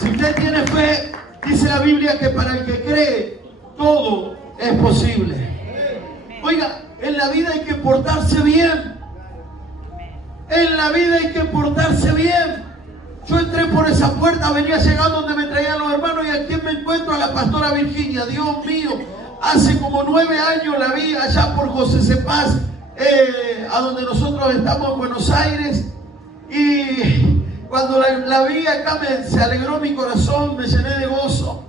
Si usted tiene fe, dice la Biblia que para el que cree, todo es posible. Oiga, en la vida hay que portarse bien. En la vida hay que portarse bien. Yo entré por esa puerta, venía llegando donde me traían los hermanos y aquí me encuentro a la pastora Virginia. Dios mío, hace como 9 años la vi allá por José Cepaz, a donde nosotros estamos en Buenos Aires. Y cuando la vi acá se alegró mi corazón, me llené de gozo.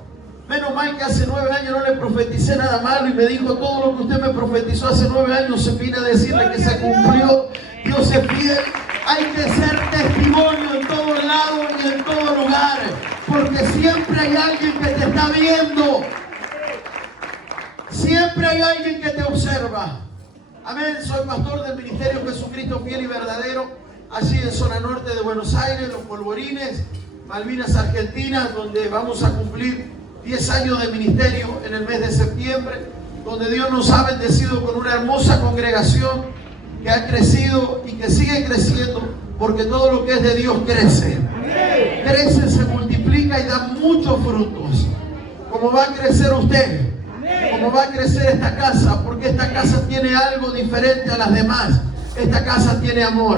Menos mal que hace 9 años no le profeticé nada malo y me dijo todo lo que usted me profetizó hace 9 años, se vine a decirle que se cumplió. Dios es fiel. Hay que ser testimonio en todo lado y en todo lugar, porque siempre hay alguien que te está viendo. Siempre hay alguien que te observa. Amén. Soy pastor del Ministerio Jesucristo Fiel y Verdadero, allí en zona norte de Buenos Aires, Los Polvorines, Malvinas Argentinas, donde vamos a cumplir 10 años de ministerio en el mes de septiembre, donde Dios nos ha bendecido con una hermosa congregación que ha crecido y que sigue creciendo, porque todo lo que es de Dios crece. Crece, se multiplica y da muchos frutos. Como va a crecer usted, como va a crecer esta casa, porque esta casa tiene algo diferente a las demás. Esta casa tiene amor.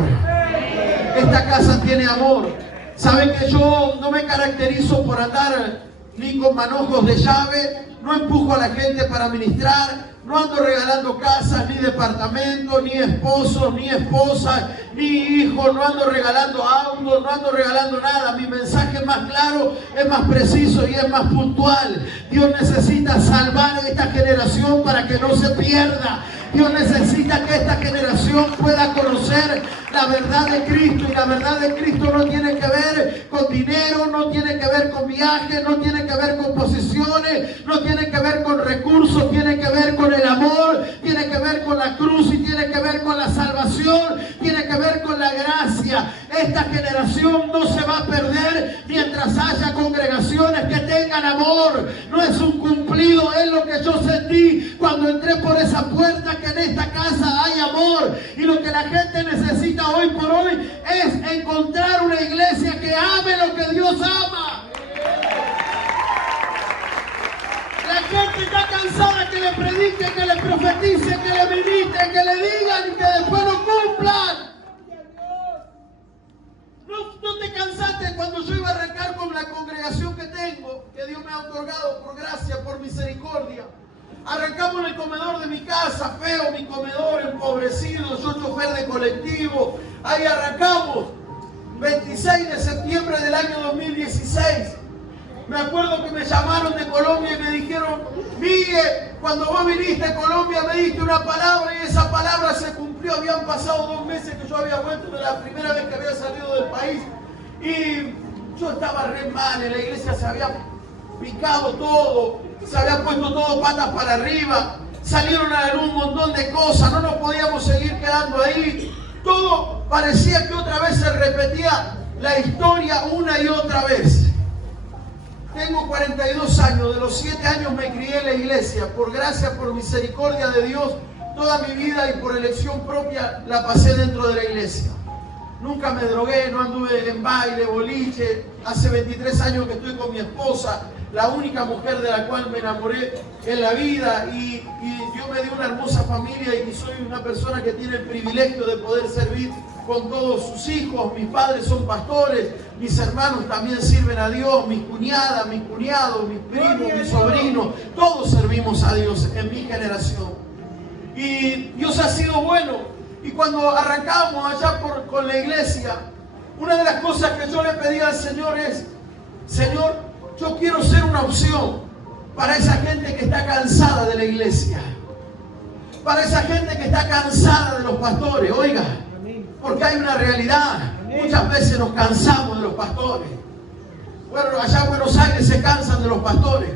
Esta casa tiene amor. Saben que yo no me caracterizo por andar ni con manojos de llave, no empujo a la gente para ministrar, no ando regalando casas, ni departamentos, ni esposos, ni esposas, ni hijos, no ando regalando autos, no ando regalando nada. Mi mensaje es más claro, es más preciso y es más puntual. Dios necesita salvar a esta generación para que no se pierda. Dios necesita que esta generación pueda conocer la verdad de Cristo. Y la verdad de Cristo no tiene que ver con dinero, no tiene que ver con viajes, no tiene que ver con posiciones, no tiene que ver con recursos, tiene que ver con el amor, tiene que ver con la cruz y tiene que ver con la salvación, tiene que ver con la gracia. Esta generación no se va a perder mientras haya congregaciones que tengan amor. No es un cumplido, es lo que yo sentí cuando entré por esa puerta, que en esta casa hay amor. Y lo que la gente necesita hoy por hoy es encontrar una iglesia que ame lo que Dios ama. La gente está cansada que le prediquen, que le profeticen, que le ministren, que le digan y que después no cumplan. ¿No te cansaste cuando yo iba a arrancar con la congregación que tengo, que Dios me ha otorgado por gracia, por misericordia? Arrancamos en el comedor de mi casa, feo mi comedor, empobrecido, yo chofer de colectivo. Ahí arrancamos, 26 de septiembre del año 2016. Me acuerdo que me llamaron de Colombia y me dijeron: Miguel, cuando vos viniste a Colombia me diste una palabra y esa palabra se cumplió. Habían pasado 2 meses que yo había vuelto, de la primera vez que había salido del país. Y yo estaba re mal, en la iglesia se había picado todo, se había puesto todo patas para arriba, salieron a dar un montón de cosas, no nos podíamos seguir quedando ahí. Todo parecía que otra vez se repetía la historia una y otra vez. Tengo 42 años, de los 7 años me crié en la iglesia, por gracia, por misericordia de Dios, toda mi vida y por elección propia la pasé dentro de la iglesia. Nunca me drogué, no anduve en baile, boliche. Hace 23 años que estoy con mi esposa, la única mujer de la cual me enamoré en la vida, y Dios me dio una hermosa familia y soy una persona que tiene el privilegio de poder servir con todos sus hijos. Mis padres son pastores, mis hermanos también sirven a Dios, mis cuñadas, mis cuñados, mis primos, mis sobrinos, todos servimos a Dios en mi generación. Y Dios ha sido bueno. Y cuando arrancamos allá con la iglesia, una de las cosas que yo le pedí al Señor es: Señor, yo quiero ser una opción para esa gente que está cansada de la iglesia, para esa gente que está cansada de los pastores. Oiga, porque hay una realidad, muchas veces nos cansamos de los pastores. Bueno, allá en Buenos Aires se cansan de los pastores.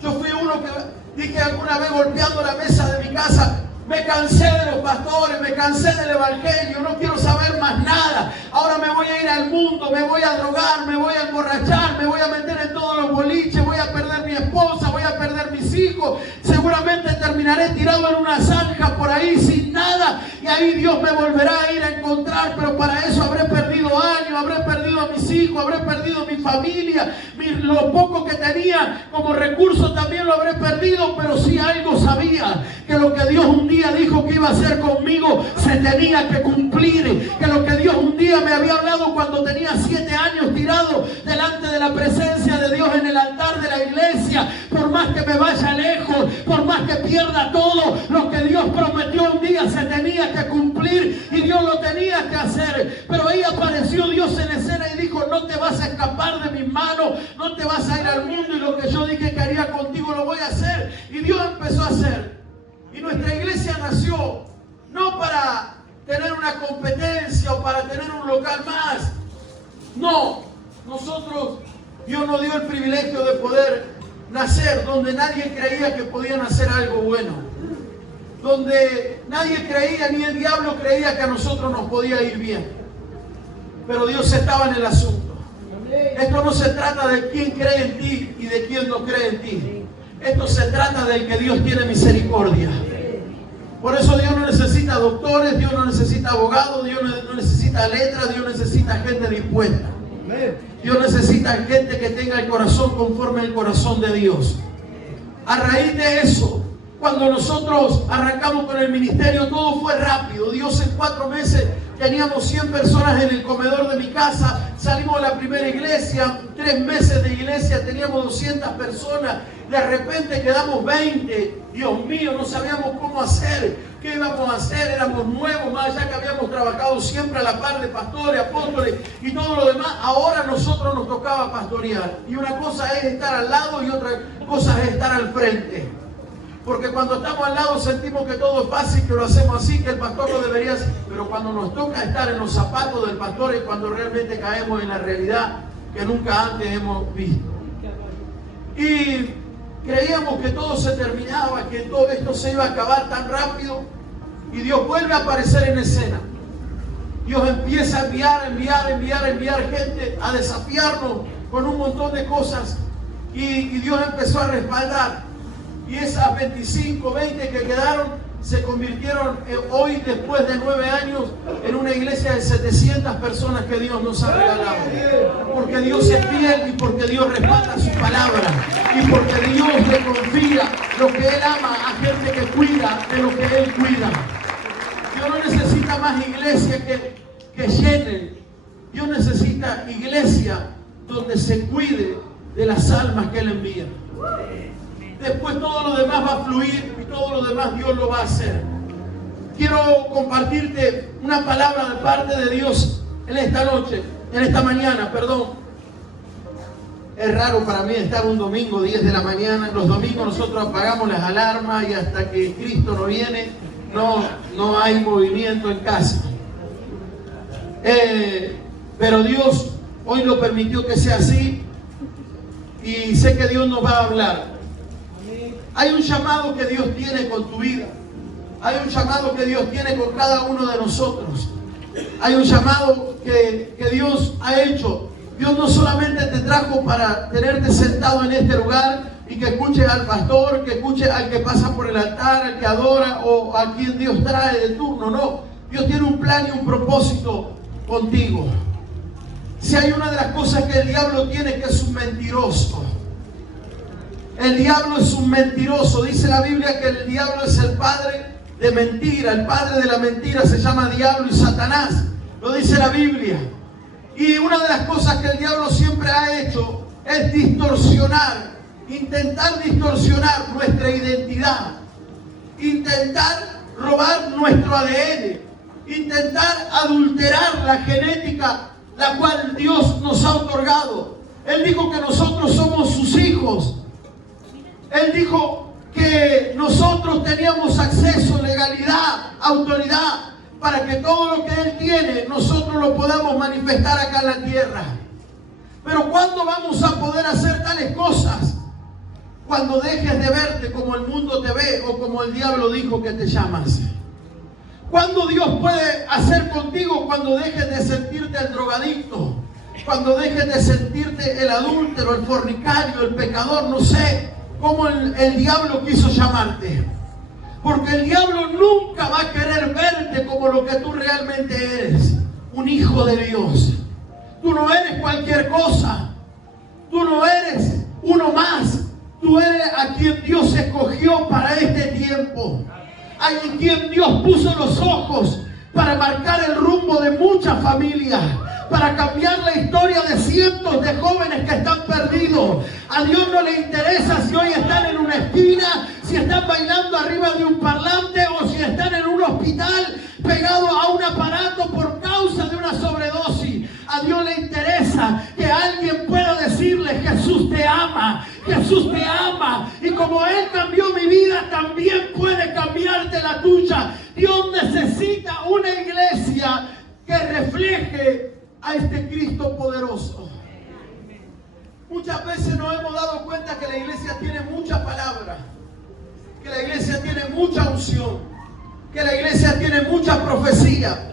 Yo fui uno que dije alguna vez, golpeando la mesa de mi casa: me cansé de los pastores, me cansé del evangelio, no quiero saber más nada. Ahora me voy a ir al mundo, me voy a drogar, me voy a emborrachar, me voy a meter en todos los boliches, voy a perder mi esposa, voy a perder mis hijos. Seguramente terminaré tirado en una zanja por ahí sin nada. y ahí Dios me volverá a ir a encontrar, pero para eso habré perdido años, habré perdido a mis hijos, habré perdido mi familia, lo poco que tenía como recurso también lo habré perdido, pero sí algo sabía, que lo que Dios un día dijo que iba a hacer conmigo se tenía que cumplir, que lo que Dios un día me había hablado cuando tenía 7 años tirado delante de la presencia de Dios en el altar de la iglesia, por más que me vaya lejos, por más que pierda todo, lo que Dios prometió un día se tenía que cumplir y Dios lo tenía que hacer. Pero ahí apareció Dios en escena y dijo: no te vas a escapar de mis manos, no te vas a ir al mundo, y lo que yo dije que haría contigo lo voy a hacer. Y Dios empezó a hacer. Y nuestra iglesia nació no para tener una competencia o para tener un local más. No, nosotros, Dios nos dio el privilegio de poder nacer donde nadie creía que podían hacer algo bueno, donde nadie creía, ni el diablo creía que a nosotros nos podía ir bien, pero Dios estaba en el asunto. Esto no se trata de quién cree en ti y de quién no cree en ti. Esto se trata del que Dios tiene misericordia. Por eso Dios no necesita doctores, Dios no necesita abogados, Dios no necesita letras, Dios necesita gente dispuesta. Dios necesita gente que tenga el corazón conforme al corazón de Dios. A raíz de eso, cuando nosotros arrancamos con el ministerio, todo fue rápido. Dios en 4 meses teníamos 100 personas en el comedor de mi casa. Salimos de la primera iglesia, 3 meses de iglesia, teníamos 200 personas. De repente quedamos 20. Dios mío, no sabíamos cómo hacer, qué íbamos a hacer. Éramos nuevos, más allá que habíamos trabajado siempre a la par de pastores, apóstoles y todo lo demás. Ahora a nosotros nos tocaba pastorear. Y una cosa es estar al lado y otra cosa es estar al frente. Porque cuando estamos al lado sentimos que todo es fácil, que lo hacemos así, que el pastor lo debería hacer. Pero cuando nos toca estar en los zapatos del pastor es cuando realmente caemos en la realidad que nunca antes hemos visto. Y creíamos que todo se terminaba, que todo esto se iba a acabar tan rápido. Y Dios vuelve a aparecer en escena. Dios empieza a enviar gente a desafiarnos con un montón de cosas. Y Dios empezó a respaldar. Y esas 25, 20 que quedaron se convirtieron hoy, después de 9 años, en una iglesia de 700 personas que Dios nos ha regalado. Porque Dios es fiel y porque Dios respalda su palabra. Y porque Dios le confía lo que Él ama a gente que cuida de lo que Él cuida. Dios no necesita más iglesia que llenen. Dios necesita iglesia donde se cuide de las almas que Él envía. Después todo lo demás va a fluir y todo lo demás Dios lo va a hacer. Quiero compartirte una palabra de parte de Dios en esta mañana. Es raro para mí estar un domingo 10 de la mañana. Los domingos nosotros apagamos las alarmas y hasta que Cristo no viene no hay movimiento en casa. Pero Dios hoy lo permitió que sea así y sé que Dios nos va a hablar. Hay un llamado que Dios tiene con tu vida. Hay un llamado que Dios tiene con cada uno de nosotros. Hay un llamado que Dios ha hecho. Dios no solamente te trajo para tenerte sentado en este lugar y que escuches al pastor, que escuches al que pasa por el altar, al que adora o a quien Dios trae de turno. No, Dios tiene un plan y un propósito contigo. Si hay una de las cosas que el diablo tiene, que es un mentiroso. El diablo es un mentiroso. Dice la Biblia que el diablo es el padre de mentira. El padre de la mentira se llama diablo y Satanás. Lo dice la Biblia. Y una de las cosas que el diablo siempre ha hecho es intentar distorsionar nuestra identidad. Intentar robar nuestro ADN. Intentar adulterar la genética la cual Dios nos ha otorgado. Él dijo que nosotros somos sus hijos. Él dijo que nosotros teníamos acceso, legalidad, autoridad, para que todo lo que Él tiene, nosotros lo podamos manifestar acá en la tierra. Pero ¿cuándo vamos a poder hacer tales cosas? Cuando dejes de verte como el mundo te ve o como el diablo dijo que te llamas. ¿Cuándo Dios puede hacer contigo? Cuando dejes de sentirte el drogadicto, cuando dejes de sentirte el adúltero, el fornicario, el pecador, no sé cómo el diablo quiso llamarte. Porque el diablo nunca va a querer verte como lo que tú realmente eres, un hijo de Dios. Tú no eres cualquier cosa. Tú no eres uno más. Tú eres a quien Dios escogió para este tiempo. A quien Dios puso los ojos para marcar el rumbo de muchas familias, para cambiar la historia de cientos de jóvenes que están perdidos. A Dios no le interesa si hoy están en una esquina, si están bailando arriba de un parlante o si están en un hospital pegados a un aparato por causa de una sobredosis. A Dios le interesa que alguien pueda decirle: Jesús te ama, Jesús te ama. Y como Él cambió mi vida, también puede cambiarte la tuya. Dios necesita una iglesia que refleje a este Cristo poderoso. Muchas veces nos hemos dado cuenta que la iglesia tiene mucha palabra, que la iglesia tiene mucha unción, que la iglesia tiene mucha profecía,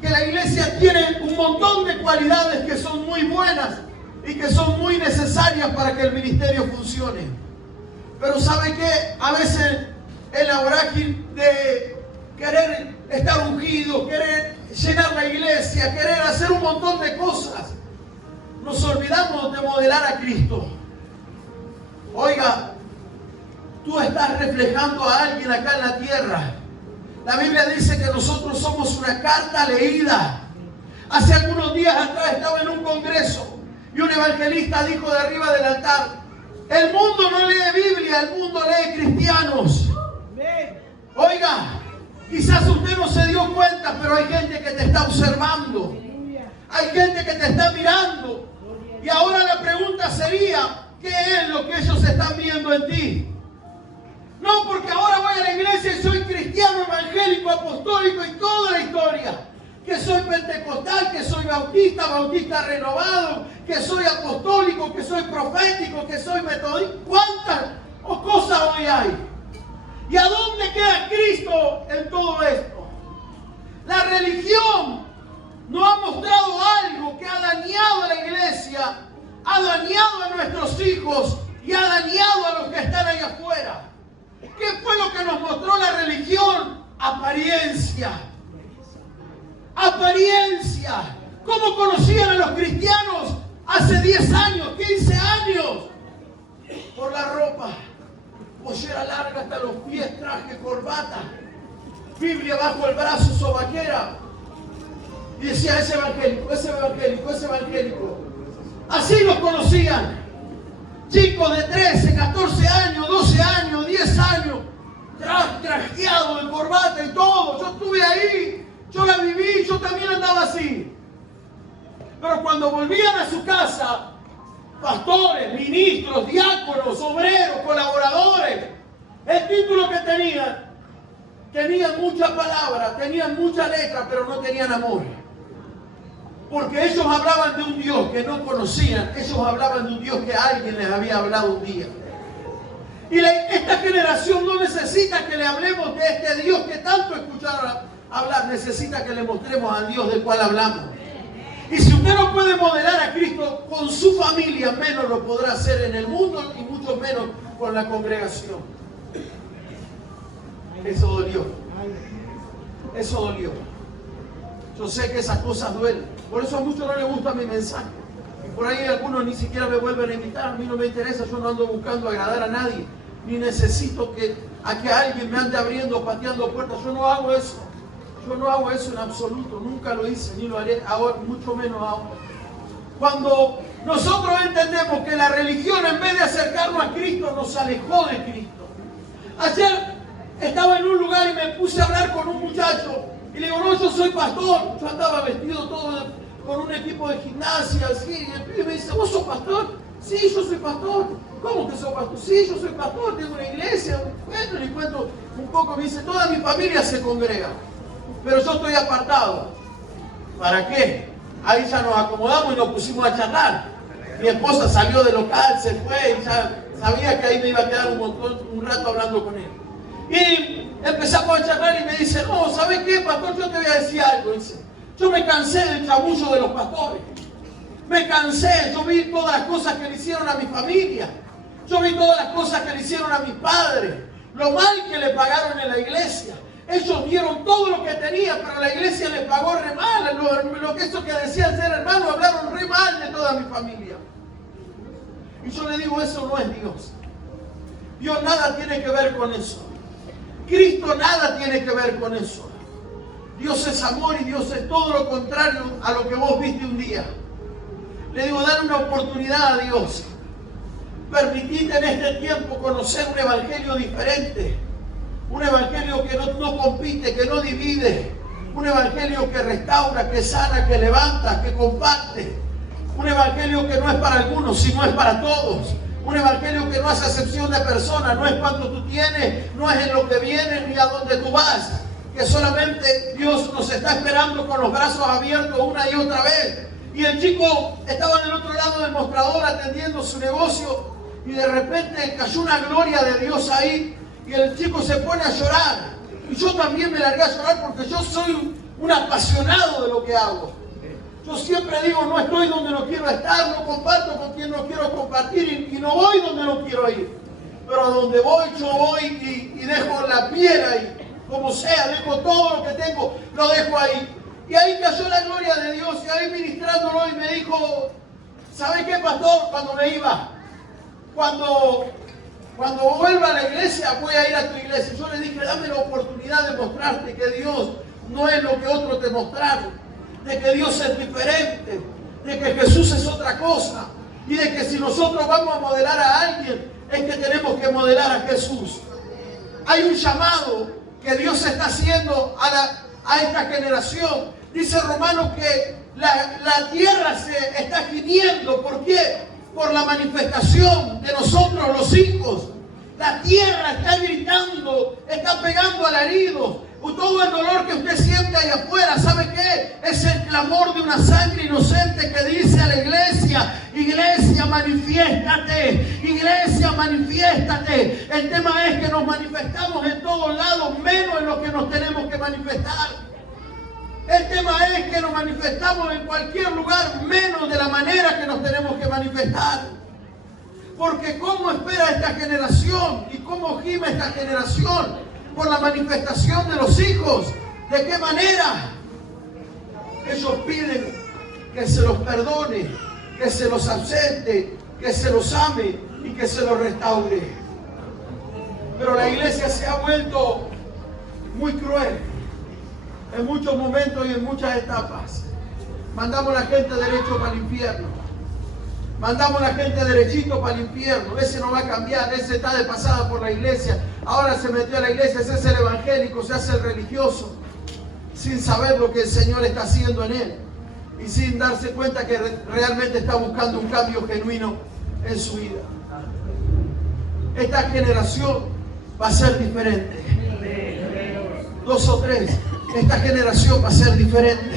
que la iglesia tiene un montón de cualidades que son muy buenas y que son muy necesarias para que el ministerio funcione. Pero ¿sabe qué? A veces en la vorágine de querer estar ungido, querer llenar la iglesia, querer hacer un montón de cosas, nos olvidamos de modelar a Cristo. Oiga, tú estás reflejando a alguien acá en la tierra. La Biblia dice que nosotros somos una carta leída. Hace algunos días atrás estaba en un congreso y un evangelista dijo de arriba del altar: el mundo no lee Biblia, el mundo lee cristianos. Oiga, quizás usted no se dio cuenta, pero hay gente que te está observando. Hay gente que te está mirando. Y ahora la pregunta sería: ¿qué es lo que ellos están viendo en ti? No porque ahora voy a la iglesia y soy cristiano, evangélico, apostólico y toda la historia. Que soy pentecostal, que soy bautista renovado, que soy apostólico, que soy profético, que soy metodista. ¿Cuántas cosas hoy hay? ¿Y a dónde queda Cristo en todo esto? La religión nos ha mostrado algo que ha dañado a la iglesia, ha dañado a nuestros hijos y ha dañado a los que están ahí afuera. ¿Qué fue lo que nos mostró la religión? Apariencia. Apariencia. ¿Cómo conocían a los cristianos hace 10 años, 15 años? Por la ropa. Pollera larga hasta los pies, traje, corbata, Biblia bajo el brazo, sobaquera. Y decía: ese evangélico, ese evangélico, ese evangélico. Así los conocían. Chicos de 13, 14 años, 12 años, 10 años, trajeado de corbata y todo. Yo estuve ahí, yo la viví, yo también andaba así. Pero cuando volvían a su casa, pastores, ministros, diáconos, obreros, colaboradores, el título que tenían mucha palabra, tenían mucha letra, pero no tenían amor. Porque ellos hablaban de un Dios que no conocían, ellos hablaban de un Dios que alguien les había hablado un día. Y esta generación no necesita que le hablemos de este Dios que tanto escucharon hablar, necesita que le mostremos al Dios del cual hablamos. Y si usted no puede modelar a Cristo con su familia, menos lo podrá hacer en el mundo y mucho menos con la congregación. Eso dolió. Eso dolió. Yo sé que esas cosas duelen. Por eso a muchos no les gusta mi mensaje. Y por ahí algunos ni siquiera me vuelven a invitar. A mí no me interesa. Yo no ando buscando agradar a nadie. Ni necesito que alguien me ande abriendo, pateando puertas. Yo no hago eso. Yo no hago eso en absoluto. Nunca lo hice, ni lo haré ahora, mucho menos ahora. Cuando nosotros entendemos que la religión, en vez de acercarnos a Cristo, nos alejó de Cristo. Ayer estaba en un lugar y me puse a hablar con un muchacho. Y le digo: no, yo soy pastor. Yo andaba vestido todo con un equipo de gimnasia, así. Y el pibe me dice: ¿vos sos pastor? Sí, yo soy pastor. ¿Cómo que sos pastor? Sí, yo soy pastor, tengo una iglesia. Bueno, le cuento un poco. Me dice: toda mi familia se congrega, pero yo estoy apartado. ¿Para qué? Ahí ya nos acomodamos y nos pusimos a charlar. Mi esposa salió del local, se fue y ya sabía que ahí me iba a quedar un rato hablando con él. Y empezamos a charlar y me dice: no, ¿sabes qué, pastor? Yo te voy a decir algo. Dice: yo me cansé del chamullo de los pastores. Me cansé. Yo vi todas las cosas que le hicieron a mi familia. Yo vi todas las cosas que le hicieron a mis padres. lo mal que le pagaron en la iglesia. Ellos dieron todo lo que tenía, pero la iglesia les pagó re mal. Lo que estos que decían ser hermanos hablaron re mal de toda mi familia. Y yo le digo, eso no es Dios. Dios nada tiene que ver con eso. Cristo nada tiene que ver con eso. Dios es amor y Dios es todo lo contrario a lo que vos viste un día. Le digo, dale una oportunidad a Dios. Permitite en este tiempo conocer un evangelio diferente. Un evangelio que no compite, que no divide. Un evangelio que restaura, que sana, que levanta, que comparte. Un evangelio que no es para algunos, sino es para todos. Un evangelio que no hace acepción de personas, no es cuánto tú tienes, no es en lo que vienes ni a dónde tú vas. Que solamente Dios nos está esperando con los brazos abiertos una y otra vez. Y el chico estaba del otro lado del mostrador atendiendo su negocio y de repente cayó una gloria de Dios ahí y el chico se pone a llorar. Y yo también me largué a llorar porque yo soy un apasionado de lo que hago. Yo siempre digo, no estoy donde no quiero estar, no comparto con quien no quiero compartir y no voy donde no quiero ir. Pero a donde voy, yo voy y dejo la piel ahí. Como sea, dejo todo lo que tengo, lo dejo ahí. Y ahí cayó la gloria de Dios y ahí ministrándolo y me dijo, ¿sabe qué, pastor? Cuando me iba, cuando vuelva a la iglesia, voy a ir a tu iglesia. Yo le dije, dame la oportunidad de mostrarte que Dios no es lo que otros te mostraron, de que Dios es diferente, de que Jesús es otra cosa y de que si nosotros vamos a modelar a alguien, es que tenemos que modelar a Jesús. Hay un llamado que Dios está haciendo a esta generación. Dice Romanos que la tierra se está gimiendo. ¿Por qué? Por la manifestación de nosotros los hijos. La tierra está gritando, está pegando alaridos. Todo el dolor que usted siente ahí afuera, ¿sabe qué? Es el clamor de una sangre inocente que dice a la iglesia, iglesia, manifiéstate, iglesia, manifiéstate. El tema es que nos manifestamos en todos lados, menos en lo que nos tenemos que manifestar. El tema es que nos manifestamos en cualquier lugar, menos de la manera que nos tenemos que manifestar. Porque ¿cómo espera esta generación? ¿Y cómo gime esta generación? Por la manifestación de los hijos. ¿De qué manera? Ellos piden que se los perdone, que se los acepte, que se los ame y que se los restaure. Pero la iglesia se ha vuelto muy cruel en muchos momentos y en muchas etapas. Mandamos a la gente derecho para el infierno. Mandamos a la gente derechito para el infierno. Ese no va a cambiar, ese está de pasada por la iglesia. Ahora se metió a la iglesia, se hace el evangélico, se hace el religioso, sin saber lo que el Señor está haciendo en él. Y sin darse cuenta que realmente está buscando un cambio genuino en su vida. Esta generación va a ser diferente. 2 o 3. Esta generación va a ser diferente.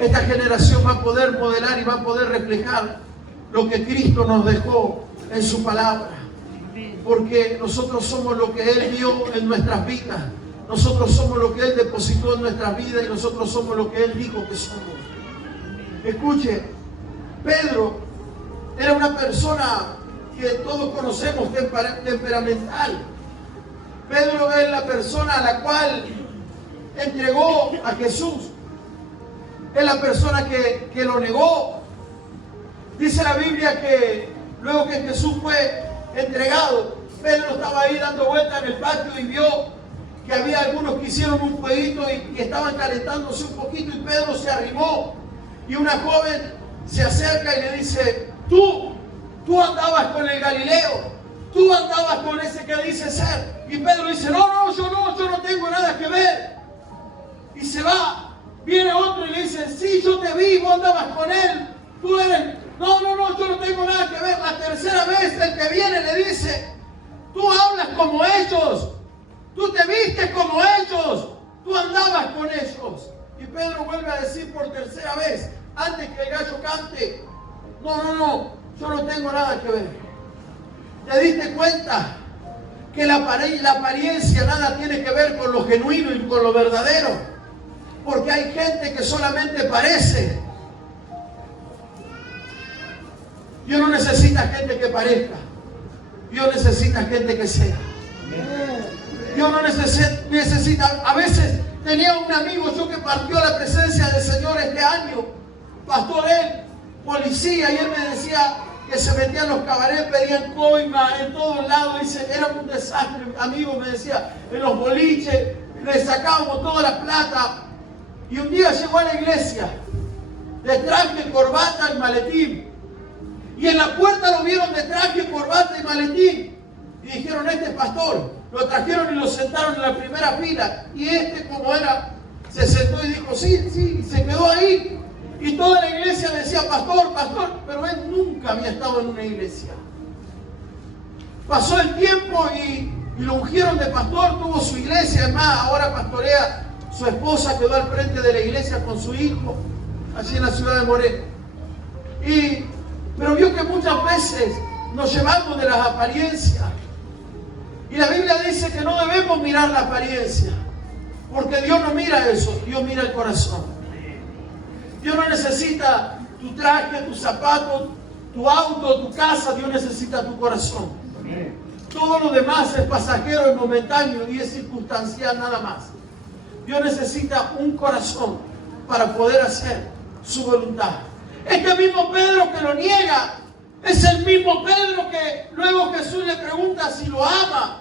Esta generación va a poder modelar y va a poder reflejar lo que Cristo nos dejó en su palabra. Porque nosotros somos lo que Él vio en nuestras vidas. Nosotros somos lo que Él depositó en nuestras vidas y nosotros somos lo que Él dijo que somos. Escuche, Pedro era una persona que todos conocemos, temperamental. Pedro es la persona a la cual entregó a Jesús. Es la persona que lo negó. Dice la Biblia que luego que Jesús fue entregado, Pedro estaba ahí dando vueltas en el patio y vio que había algunos que hicieron un fueguito y estaban calentándose un poquito y Pedro se arrimó y una joven se acerca y le dice, tú andabas con el Galileo, tú andabas con ese que dice ser. Y Pedro dice, no, yo no tengo nada que ver. Y se va. Viene otro y le dice, sí, yo te vi, vos andabas con él, tú eres, no, yo no tengo nada que ver. La tercera vez el que viene le dice, tú hablas como ellos, tú te vistes como ellos, tú andabas con ellos. Y Pedro vuelve a decir por tercera vez, antes que el gallo cante, no, yo no tengo nada que ver. ¿Te diste cuenta que la apariencia nada tiene que ver con lo genuino y con lo verdadero? Porque hay gente que solamente parece. Dios no necesita gente que parezca. Dios necesita gente que sea. Dios no necesita. A veces tenía un amigo yo que partió a la presencia del Señor este año, pastor él, policía, y él me decía que se metían en los cabarets, pedían coima en todos lados, dice, era un desastre, amigo me decía, en los boliches, le sacábamos toda la plata, y un día llegó a la iglesia, de traje, corbata y maletín, y en la puerta lo vieron de traje, corbata y maletín, y dijeron, este es pastor. Lo trajeron y lo sentaron en la primera fila. Y como era, se sentó y dijo, sí, y se quedó ahí. Y toda la iglesia decía, pastor, pastor. Pero él nunca había estado en una iglesia. Pasó el tiempo y lo ungieron de pastor, tuvo su iglesia. Además, ahora pastorea, su esposa quedó al frente de la iglesia con su hijo, allí en la ciudad de Moreno. Pero vio que muchas veces nos llevamos de las apariencias. Y la Biblia dice que no debemos mirar la apariencia, porque Dios no mira eso, Dios mira el corazón. Dios no necesita tu traje, tus zapatos, tu auto, tu casa, Dios necesita tu corazón. Todo lo demás es pasajero, es momentáneo y es circunstancial nada más. Dios necesita un corazón para poder hacer su voluntad. Este mismo Pedro que lo niega es el mismo Pedro que luego Jesús le pregunta si lo ama.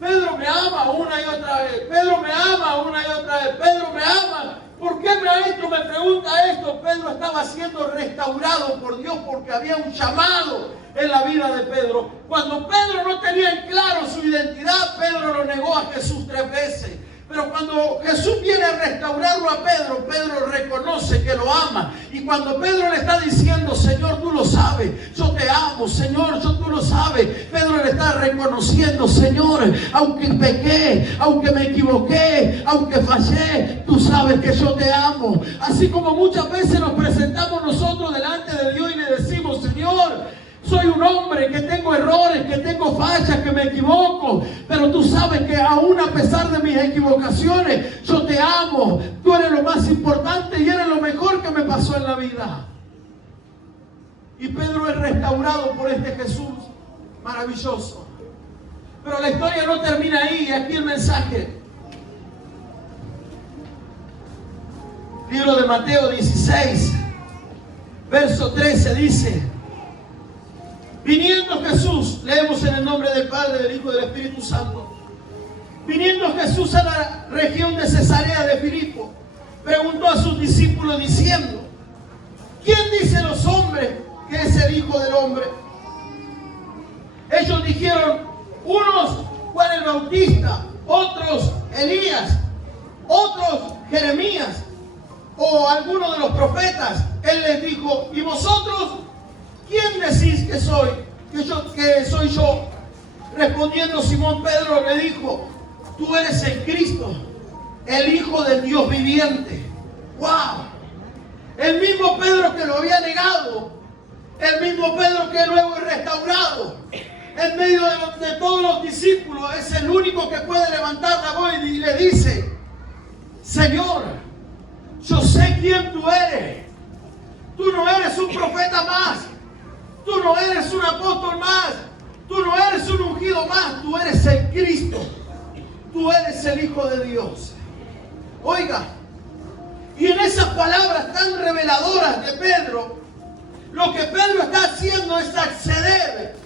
Pedro me ama una y otra vez. Pedro me ama una y otra vez. Pedro me ama. ¿Por qué maestro me pregunta esto? Pedro estaba siendo restaurado por Dios porque había un llamado en la vida de Pedro. Cuando Pedro no tenía en claro su identidad, Pedro lo negó a Jesús 3 veces. Pero cuando Jesús viene a restaurarlo a Pedro, Pedro reconoce que lo ama. Y cuando Pedro le está diciendo, Señor, tú lo sabes, yo te amo, Señor, tú lo sabes. Pedro le está reconociendo, Señor, aunque pequé, aunque me equivoqué, aunque fallé, tú sabes que yo te amo. Así como muchas veces nos presentamos nosotros delante de Dios y le decimos, Señor, soy un hombre que tengo errores, que tengo fallas, que me equivoco. Pero tú sabes que aún a pesar de mis equivocaciones, yo te amo. Tú eres lo más importante y eres lo mejor que me pasó en la vida. Y Pedro es restaurado por este Jesús maravilloso. Pero la historia no termina ahí. Y aquí el mensaje. Libro de Mateo 16, verso 13 dice: viniendo Jesús, leemos en el nombre del Padre, del Hijo y del Espíritu Santo. Viniendo Jesús a la región de Cesarea de Filipo, preguntó a sus discípulos diciendo: ¿quién dicen los hombres que es el Hijo del Hombre? Ellos dijeron, unos Juan el Bautista, otros Elías, otros Jeremías o alguno de los profetas. Él les dijo, ¿y vosotros quién decís que soy? Que soy yo. Respondiendo Simón Pedro le dijo, tú eres el Cristo, el Hijo del Dios viviente. ¡Wow! El mismo Pedro que lo había negado, el mismo Pedro que luego es restaurado, en medio de todos los discípulos, es el único que puede levantar la voz y le dice, Señor, yo sé quién tú eres. Tú no eres un profeta más. Tú no eres un apóstol más. Tú no eres un ungido más. Tú eres el Cristo. Tú eres el Hijo de Dios. Oiga, y en esas palabras tan reveladoras de Pedro, lo que Pedro está haciendo es acceder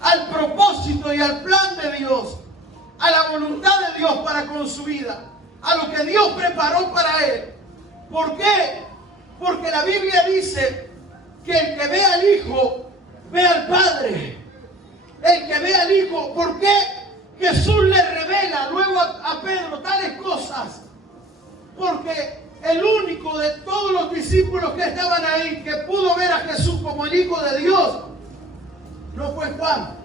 al propósito y al plan de Dios, a la voluntad de Dios para con su vida, a lo que Dios preparó para él. ¿Por qué? Porque la Biblia dice que el que ve al Hijo, ve al Padre. El que ve al Hijo, ¿por qué Jesús le revela luego a Pedro tales cosas? Porque el único de todos los discípulos que estaban ahí que pudo ver a Jesús como el Hijo de Dios no fue Juan,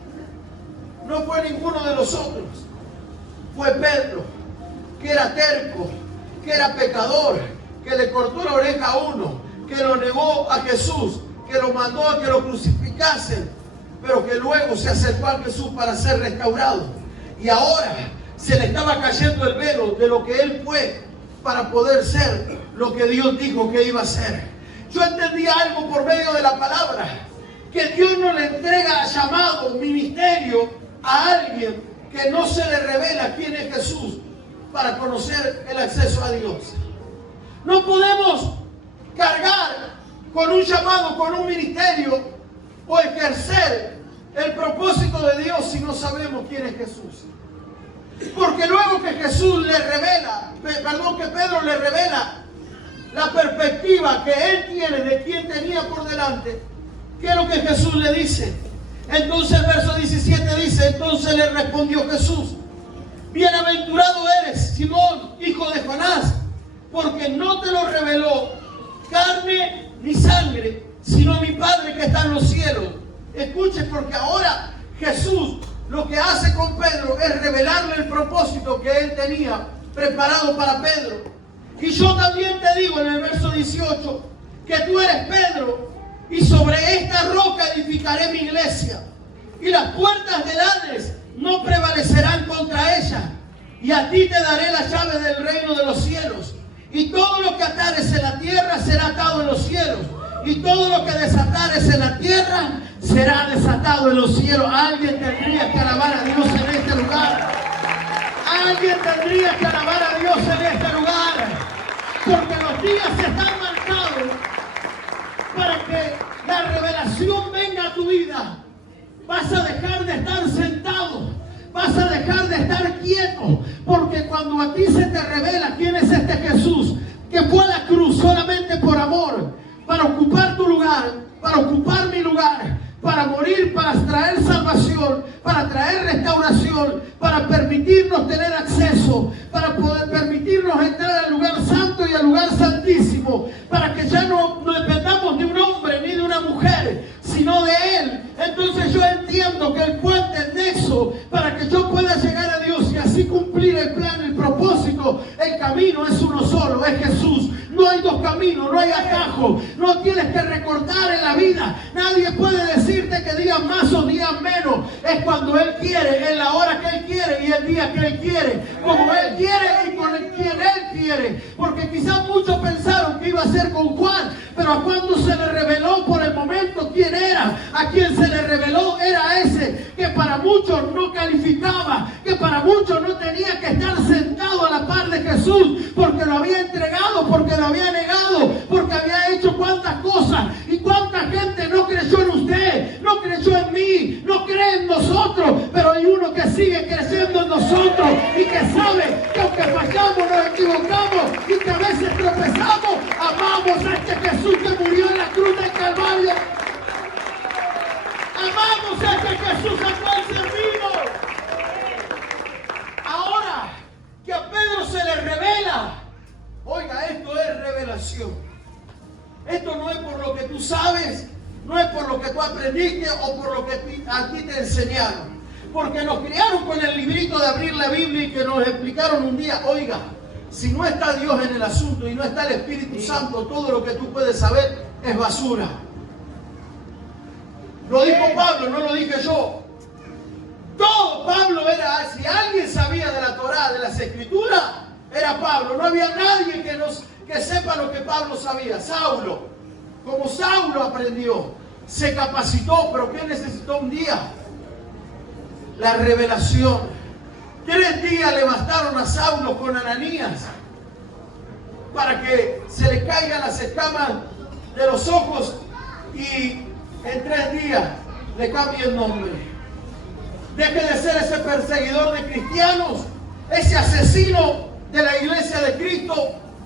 no fue ninguno de los otros, fue Pedro, que era terco, que era pecador, que le cortó la oreja a uno, que lo negó a Jesús, que lo mandó a que lo crucificasen, pero que luego se acercó a Jesús para ser restaurado. Y ahora se le estaba cayendo el velo de lo que él fue para poder ser lo que Dios dijo que iba a ser. Yo entendí algo por medio de la palabra, que Dios no le entrega llamado, ministerio a alguien que no se le revela quién es Jesús para conocer el acceso a Dios. No podemos cargar con un llamado, con un ministerio o ejercer el propósito de Dios si no sabemos quién es Jesús. Porque luego que Jesús le revela, que Pedro le revela la perspectiva que él tiene de quién tenía por delante, ¿qué es lo que Jesús le dice? Entonces el verso 17 dice, entonces le respondió Jesús, bienaventurado eres, Simón, hijo de Jonás, porque no te lo reveló carne ni sangre, sino mi Padre que está en los cielos. Escuche, porque ahora Jesús lo que hace con Pedro es revelarle el propósito que él tenía preparado para Pedro. Y yo también te digo en el verso 18, que tú eres Pedro, y sobre esta roca edificaré mi iglesia, y las puertas del Hades no prevalecerán contra ella. Y a ti te daré las llaves del reino de los cielos. Y todo lo que atares en la tierra será atado en los cielos. Y todo lo que desatares en la tierra será desatado en los cielos. Alguien tendría que alabar a Dios en este lugar. Alguien tendría que alabar a Dios en este lugar. Porque los días están marcados para que la revelación venga a tu vida. Vas a dejar de estar sentado. Vas a dejar de estar quieto. Porque cuando a ti se te revela quién es este Jesús, que fue a la cruz solamente por amor, para ocupar tu lugar, para ocupar mi lugar, para morir, para traer salvación, para traer restauración, para permitirnos tener acceso, para poder permitirnos entrar al lugar santo y al lugar santísimo, para que ya no dependamos de un hombre ni de una mujer, sino de Él. Entonces yo entiendo que el puente, el nexo, para que yo pueda llegar a Dios y así cumplir el plan, el propósito, el camino es uno solo, es Jesús. No hay dos caminos, no hay atajo, no tienes que recortar en la vida. Nadie puede decirte que digas más o digas menos. Es cuando Él quiere, en la hora que Él quiere y el día que Él quiere, como Él quiere y con quien Él quiere. Porque quizás muchos pensaron que iba a ser con Juan, pero a Juan no se le reveló por el momento quién era. A quien se le reveló era ese que para muchos no calificaba, que para muchos no tenía que estar sentado a la par de Jesús, porque lo había entregado, porque lo había negado, porque había hecho cuantas cosas. Y cuánta gente no creyó en usted, no creyó en mí, no cree en nosotros, pero hay uno que sigue creciendo en nosotros y que sabe que aunque fallamos, nos equivocamos y que a veces tropezamos, amamos a este Jesús que murió en la cruz del Calvario. Amamos a este Jesús al cual servimos. Ahora que a Pedro se le revela, oiga, esto es revelación. Esto no es por lo que tú sabes, no es por lo que tú aprendiste o por lo que a ti te enseñaron. Porque nos criaron con el librito de abrir la Biblia y que nos explicaron un día, oiga, si no está Dios en el asunto y no está el Espíritu Santo, todo lo que tú puedes saber es basura. Lo dijo Pablo, no lo dije yo. Todo Pablo era, si alguien sabía de la Torá, de las Escrituras, era Pablo. No había nadie que sepa lo que Pablo sabía. Saulo, como Saulo aprendió, se capacitó, pero ¿qué necesitó un día? La revelación. 3 días le bastaron a Saulo con Ananías para que se le caigan las escamas de los ojos y en 3 días le cambie el nombre. Deje de ser ese perseguidor de cristianos, ese asesino de la iglesia de Cristo,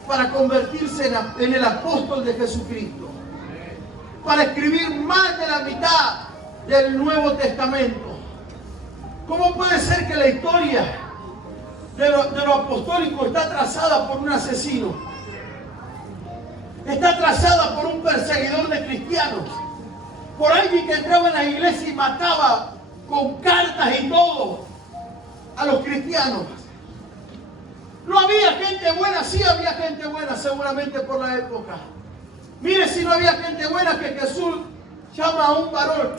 para convertirse en el apóstol de Jesucristo, para escribir más de la mitad del Nuevo Testamento. ¿Cómo puede ser que la historia de lo apostólico está trazada por un asesino? Está trazada por un perseguidor de cristianos, por alguien que entraba en la iglesia y mataba con cartas y todo a los cristianos. No había gente buena, sí había gente buena seguramente por la época. Mire si no había gente buena que Jesús llama a un varón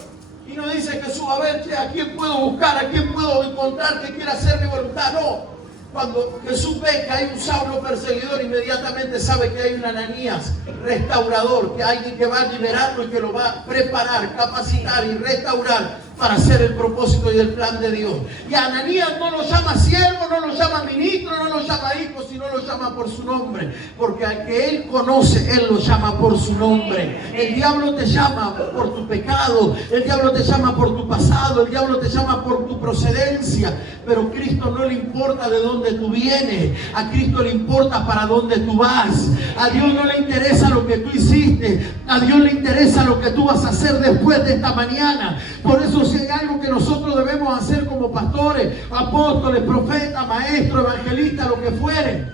y no dice Jesús, a ver, ¿a quién puedo buscar? ¿A quién puedo encontrar que quiera hacer mi voluntad? No. Cuando Jesús ve que hay un Saulo perseguidor, inmediatamente sabe que hay un Ananías restaurador, que hay alguien que va a liberarlo y que lo va a preparar, capacitar y restaurar para hacer el propósito y el plan de Dios. Y a Ananías no lo llama siervo, no lo llama ministro, no lo llama hijo, sino lo llama por su nombre. Porque al que él conoce, él lo llama por su nombre. El diablo te llama por tu pecado, el diablo te llama por tu pasado, el diablo te llama por tu procedencia. Pero a Cristo no le importa de dónde tú vienes, a Cristo le importa para dónde tú vas. A Dios no le interesa lo que tú hiciste, a Dios le interesa lo que tú vas a hacer después de esta mañana. Por eso si hay algo que nosotros debemos hacer como pastores, apóstoles, profetas, maestros, evangelistas, lo que fuere,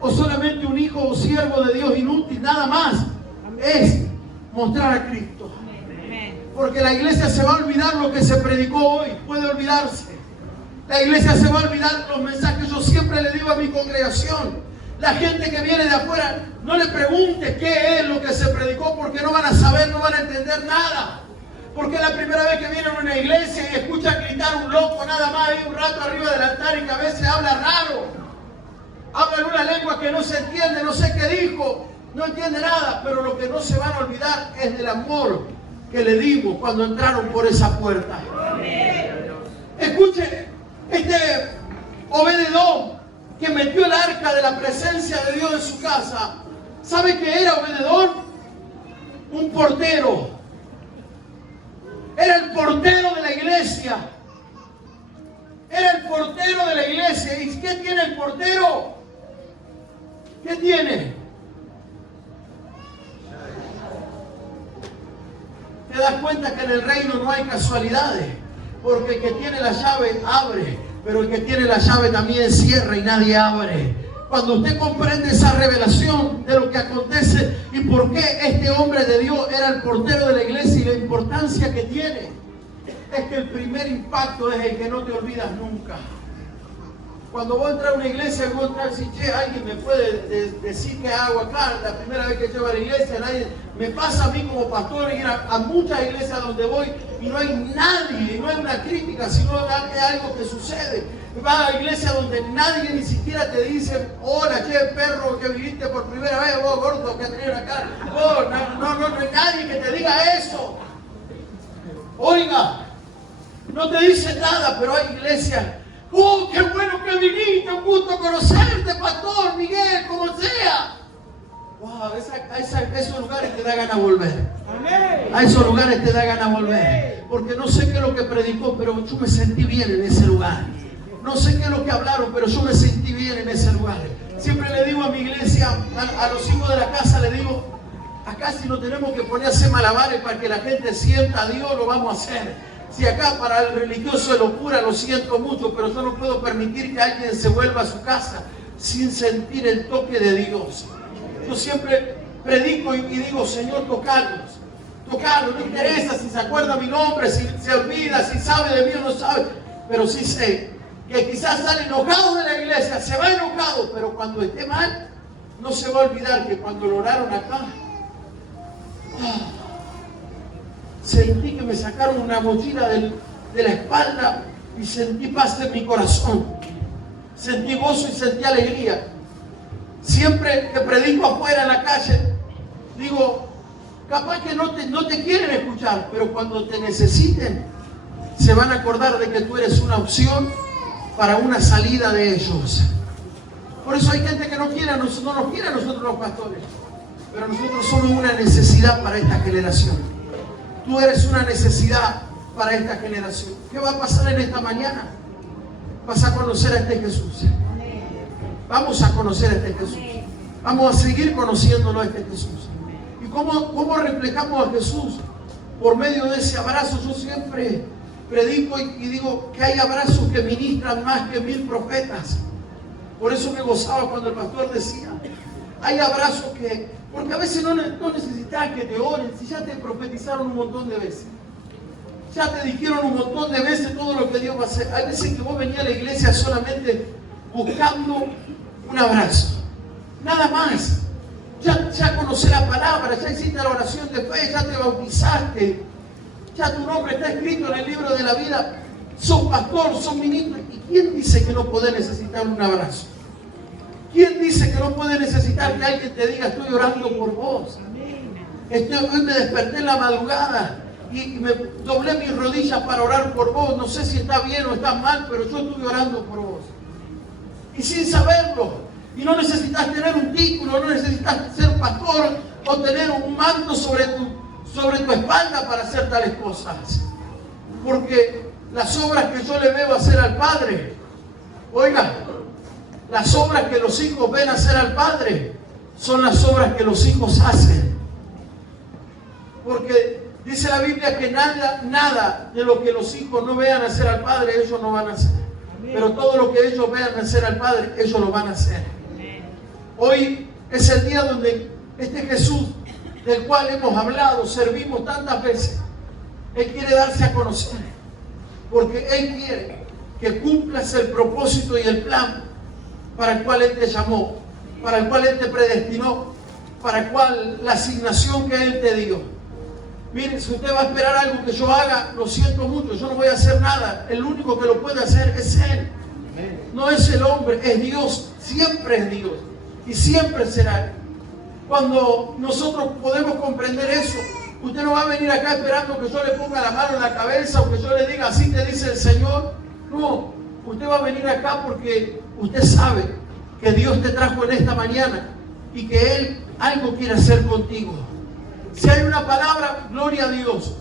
o solamente un hijo o siervo de Dios inútil, nada más, es mostrar a Cristo. Porque la iglesia se va a olvidar lo que se predicó hoy, puede olvidarse. La iglesia se va a olvidar los mensajes. Yo siempre le digo a mi congregación, la gente que viene de afuera, no le pregunte qué es lo que se predicó, porque no van a saber, no van a entender nada. Porque es la primera vez que vienen a una iglesia y escuchan gritar un loco nada más ahí un rato arriba del altar y que a veces habla raro. Habla en una lengua que no se entiende, no sé qué dijo, no entiende nada. Pero lo que no se van a olvidar es del amor que le dimos cuando entraron por esa puerta. Escuche, Obed-edom, que metió el arca de la presencia de Dios en su casa, ¿sabe qué era Obed-edom? Un portero. Era el portero de la iglesia. Era el portero de la iglesia. ¿Y qué tiene el portero? ¿Qué tiene? Te das cuenta que en el reino no hay casualidades. Porque el que tiene la llave abre, pero el que tiene la llave también cierra y nadie abre. Cuando usted comprende esa revelación de lo que acontece y por qué este hombre de Dios era el portero de la iglesia y la importancia que tiene, es que el primer impacto es el que no te olvidas nunca. Cuando vos entras a una iglesia y vos entras y dices, che, alguien me puede decir qué hago acá, la primera vez que llego a la iglesia, nadie, me pasa a mí como pastor ir a muchas iglesias donde voy y no hay nadie, y no hay una crítica, sino es algo que sucede. Vas a la iglesia donde nadie ni siquiera te dice, hola, che, perro, que viniste por primera vez, vos gordo, que tenés la cara. Oh, no hay nadie que te diga eso. Oiga, no te dice nada, pero hay iglesias. ¡Oh, qué bueno que viniste! Un gusto conocerte, pastor, Miguel, como sea. Wow, a esos lugares te da ganas de volver. A esos lugares te da ganas de volver. Porque no sé qué es lo que predicó, pero yo me sentí bien en ese lugar. No sé qué es lo que hablaron, pero yo me sentí bien en ese lugar. Siempre le digo a mi iglesia, a los hijos de la casa, le digo, acá si no tenemos que poner a hacer malabares para que la gente sienta a Dios, lo vamos a hacer. Si acá para el religioso de locura, lo siento mucho, pero yo no puedo permitir que alguien se vuelva a su casa sin sentir el toque de Dios. Yo siempre predico y digo, Señor, tocarlos, no interesa si se acuerda mi nombre, si se olvida, si sabe de mí o no sabe, pero sí sé que quizás sale enojado de la iglesia, se va enojado, pero cuando esté mal, no se va a olvidar que cuando lo oraron acá, sentí que me sacaron una mochila de la espalda y sentí paz en mi corazón. Sentí gozo y sentí alegría. Siempre que predico afuera en la calle, digo, capaz que no te quieren escuchar, pero cuando te necesiten, se van a acordar de que tú eres una opción para una salida de ellos. Por eso hay gente que no nos quiere a nosotros los pastores, pero nosotros somos una necesidad para esta generación. Tú eres una necesidad para esta generación. ¿Qué va a pasar en esta mañana? Vas a conocer a este Jesús. Vamos a conocer a este Jesús. Vamos a seguir conociéndolo a este Jesús. ¿Y cómo reflejamos a Jesús? Por medio de ese abrazo. Yo siempre predico y digo que hay abrazos que ministran más que 1000 profetas. Por eso me gozaba cuando el pastor decía, hay abrazos que... Porque a veces no necesitas que te oren, si ya te profetizaron un montón de veces. Ya te dijeron un montón de veces todo lo que Dios va a hacer. Hay veces que vos venías a la iglesia solamente buscando un abrazo. Nada más. Ya conocés la palabra, ya hiciste la oración de fe, ya te bautizaste. Ya tu nombre está escrito en el libro de la vida. Sos pastor, sos ministro. ¿Y quién dice que no podés necesitar un abrazo? ¿Quién dice que no puede necesitar que alguien te diga, estoy orando por vos? Hoy me desperté en la madrugada y me doblé mis rodillas para orar por vos. No sé si está bien o está mal, pero yo estuve orando por vos. Y sin saberlo. Y no necesitas tener un título, no necesitas ser pastor o tener un manto sobre tu espalda para hacer tales cosas. Porque las obras que yo le veo hacer al Padre, oiga, las obras que los hijos ven hacer al Padre son las obras que los hijos hacen. Porque dice la Biblia que nada de lo que los hijos no vean hacer al Padre, ellos no van a hacer. Pero todo lo que ellos vean hacer al Padre, ellos lo van a hacer. Hoy es el día donde este Jesús, del cual hemos hablado, servimos tantas veces, Él quiere darse a conocer. Porque Él quiere que cumplas el propósito y el plan para el cual Él te llamó, para el cual Él te predestinó, para el cual la asignación que Él te dio. Miren, si usted va a esperar algo que yo haga, lo siento mucho, yo no voy a hacer nada. El único que lo puede hacer es Él. No es el hombre, es Dios. Siempre es Dios. Y siempre será Él. Cuando nosotros podemos comprender eso, usted no va a venir acá esperando que yo le ponga la mano en la cabeza o que yo le diga, así te dice el Señor. No, usted va a venir acá porque usted sabe que Dios te trajo en esta mañana y que Él algo quiere hacer contigo. Si hay una palabra, gloria a Dios.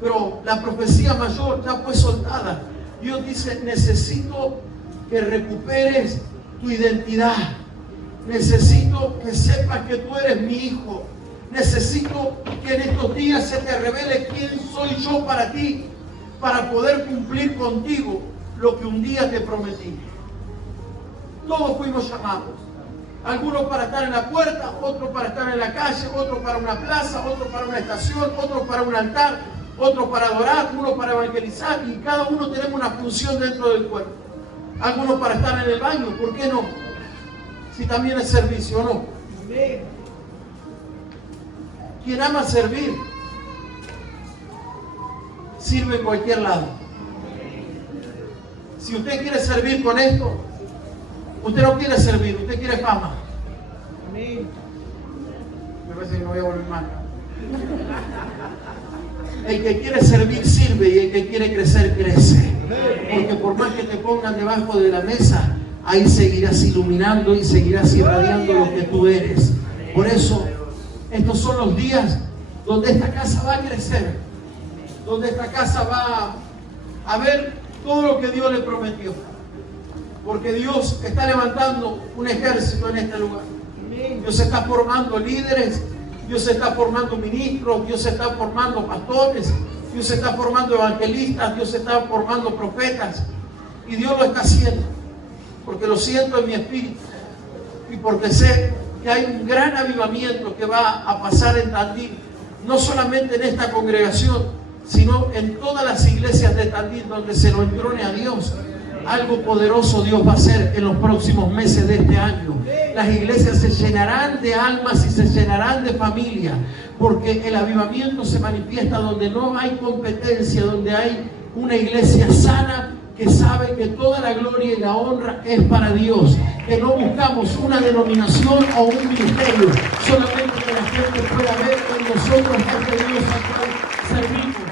Pero la profecía mayor ya fue soltada. Dios dice, necesito que recuperes tu identidad. Necesito que sepas que tú eres mi hijo. Necesito que en estos días se te revele quién soy yo para ti, para poder cumplir contigo lo que un día te prometí. Todos fuimos llamados. Algunos para estar en la puerta, otros para estar en la calle, otros para una plaza, otros para una estación, otros para un altar, otros para adorar, uno para evangelizar, y cada uno tenemos una función dentro del cuerpo. Algunos para estar en el baño, ¿por qué no? Si también es servicio, ¿o no? Quien ama servir, sirve en cualquier lado. Si usted quiere servir con esto, usted no quiere servir, usted quiere fama. Me parece que no voy a volver más. El que quiere servir, sirve, y el que quiere crecer, crece. Porque por más que te pongan debajo de la mesa, ahí seguirás iluminando y seguirás irradiando lo que tú eres. Por eso, estos son los días donde esta casa va a crecer, donde esta casa va a ver todo lo que Dios le prometió. Porque Dios está levantando un ejército en este lugar. Dios está formando líderes, Dios está formando ministros, Dios está formando pastores, Dios está formando evangelistas, Dios está formando profetas. Y Dios lo está haciendo, porque lo siento en mi espíritu y porque sé que hay un gran avivamiento que va a pasar en Tandil, no solamente en esta congregación, sino en todas las iglesias de Tandil donde se lo entrone a Dios. Algo poderoso Dios va a hacer en los próximos meses de este año. Las iglesias se llenarán de almas y se llenarán de familia, porque el avivamiento se manifiesta donde no hay competencia, donde hay una iglesia sana que sabe que toda la gloria y la honra es para Dios, que no buscamos una denominación o un ministerio, solamente que la gente pueda ver en nosotros este Dios al cual servimos.